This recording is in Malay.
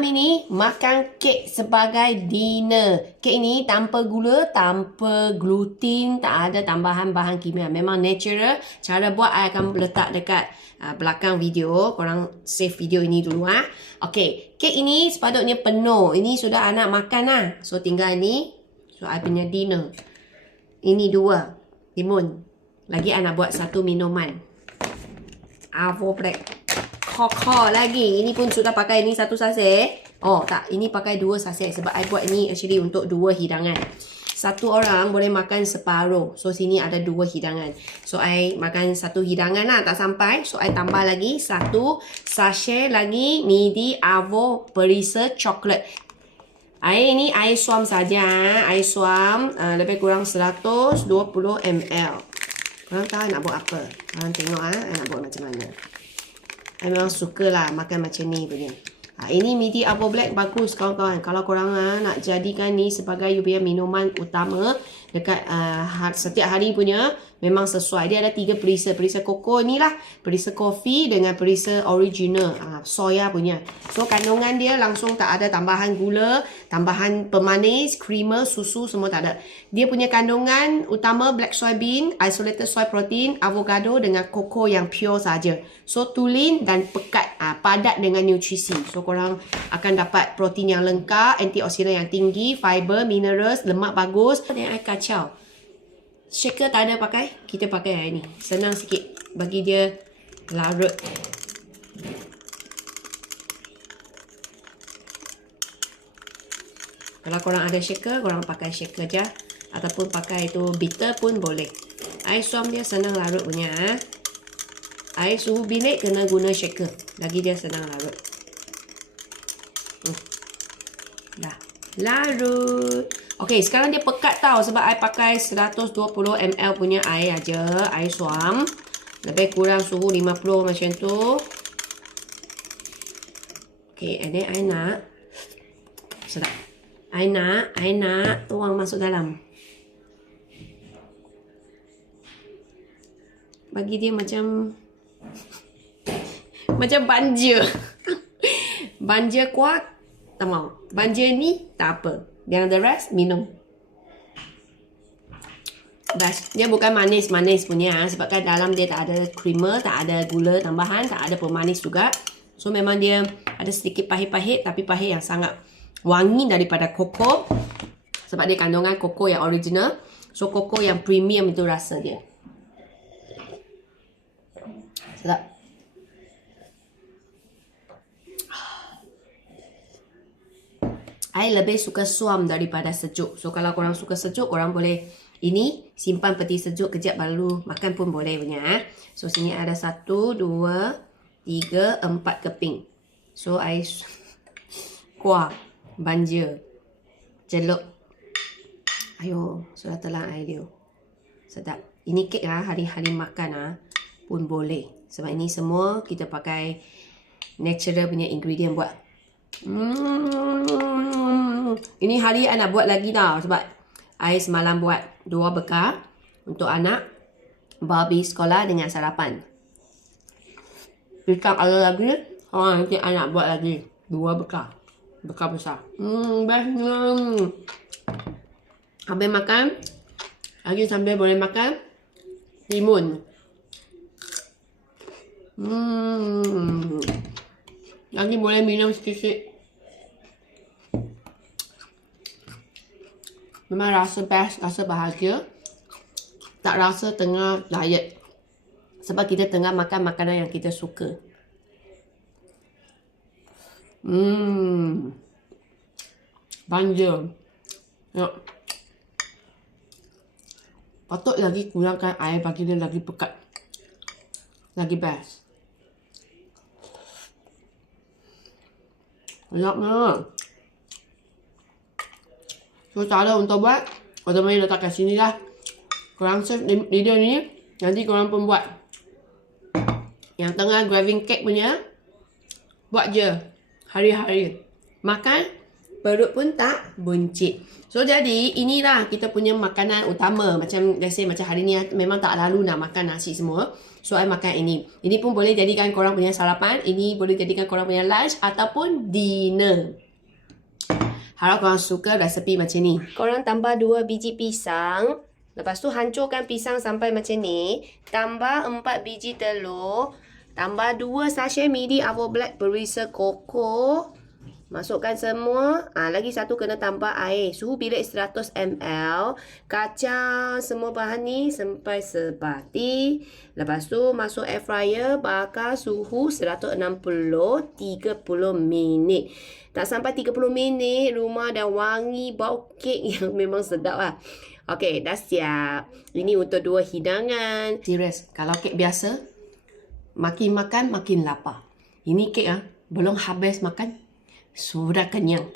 malam ini makan kek sebagai dinner. Kek ini tanpa gula, tanpa gluten, tak ada tambahan bahan kimia. Memang natural. Cara buat I akan letak dekat belakang video. Korang save video ini dulu. Okay, kek ini sepatutnya penuh. Ini sudah anak makan lah. So tinggal ni. So I punya dinner. Ini 2 timun. Lagi I nak buat 1 minuman. Avo black. Koko lagi. Ini pun sudah pakai ni 1 sachet. Oh tak, ini pakai 2 sachet sebab I buat ni actually untuk 2 hidangan. Satu orang boleh makan separuh. So sini ada 2 hidangan. So I makan 1 hidangan lah, tak sampai. So I tambah lagi 1 sachet lagi midi avo perisa coklat. Air ni air suam saja. Air suam lebih kurang 120 ml. Korang tahu I nak buat apa? Korang tengok I nak buat macam mana. I memang suka lah makan macam ni punya. Ini midi avo black bagus kawan-kawan. Kalau korang nak jadikan ni sebagai you punya minuman utama dekat setiap hari punya, memang sesuai. Dia ada 3 perisa. Perisa koko ni lah. Perisa kopi dengan perisa original. Soya punya. So kandungan dia langsung tak ada tambahan gula, tambahan pemanis, creamer, susu semua tak ada. Dia punya kandungan utama black soybean, isolated soy protein, avocado dengan koko yang pure saja. So tulen dan pekat, padat dengan nutrisi. So korang akan dapat protein yang lengkap, antioksidan yang tinggi, fiber, minerals, lemak bagus. Dan air kacau. Shaker tak ada pakai, kita pakai air ni. Senang sikit bagi dia larut. Kalau korang ada shaker, korang pakai shaker je. Ataupun pakai itu bitter pun boleh. Air suam dia senang larut punya. Air suhu bilik kena guna shaker. Lagi dia senang larut. Dah larut. Okey, sekarang dia pekat tau sebab I pakai 120 ml punya air aja, air suam. Lebih kurang suhu 50 macam tu. Okey, and then I nak sedap. I nak tuang masuk dalam. Bagi dia macam banja. Banja kuat, tak mau. Banja ni tak apa. Yang the rest minum. Best. Dia bukan manis-manis punya sebab kan dalam dia tak ada creamer, tak ada gula tambahan, tak ada pemanis juga. So memang dia ada sedikit pahit-pahit tapi pahit yang sangat wangi daripada koko. Sebab dia kandungan koko yang original. So koko yang premium itu rasa dia. Sedap. I lebih suka suam daripada sejuk. So kalau korang suka sejuk, korang boleh ini simpan peti sejuk kejap baru makan pun boleh punya. So sini ada 1, 2, 3, 4 keping. So I kuah, banja, celup. Ayo, sudah telan air dia. Sedap. Ini kek hari-hari makan pun boleh. Sebab ini semua kita pakai natural punya ingredient buat. Ini hari I nak buat lagi tau. Sebab I semalam buat 2 bekal untuk anak Barbie sekolah dengan sarapan. Jika ada lagi, nanti I nak buat lagi 2 bekal. Bekal besar. Bestnya. Habis makan, lagi sambil boleh makan timun. Lagi boleh minum sikit-sikit. Memang rasa best, rasa bahagia. Tak rasa tengah diet. Sebab kita tengah makan makanan yang kita suka. Banja. Ya. Patut lagi kurangkan air bagi dia lagi pekat. Lagi best. Sedapnya. So cara untuk buat, korang boleh letak kat sini lah. Korang save video ni, nanti korang pun buat. Yang tengah graving cake punya, buat je hari-hari. Makan, perut pun tak buncit. So jadi inilah kita punya makanan utama. Macam let's say macam hari ni memang tak lalu nak makan nasi semua. So I makan ini. Ini pun boleh jadikan korang punya sarapan. Ini boleh jadikan korang punya lunch ataupun dinner. Harap korang suka resepi macam ni. Korang tambah 2 biji pisang. Lepas tu hancurkan pisang sampai macam ni. Tambah 4 biji telur. Tambah 2 sachet midi Avo Black perisa koko. Masukkan semua. Lagi satu kena tambah air. Suhu bilik 100 ml. Kacang semua bahan ni sampai sepati. Lepas tu masuk air fryer. Bakar suhu 160 30 minit. Tak sampai 30 minit. Rumah dah wangi bau kek yang memang sedap lah. Okey, dah siap. Ini untuk 2 hidangan. Serius, kalau kek biasa, makin makan makin lapar. Ini kek belum habis makan, sudah kenyang.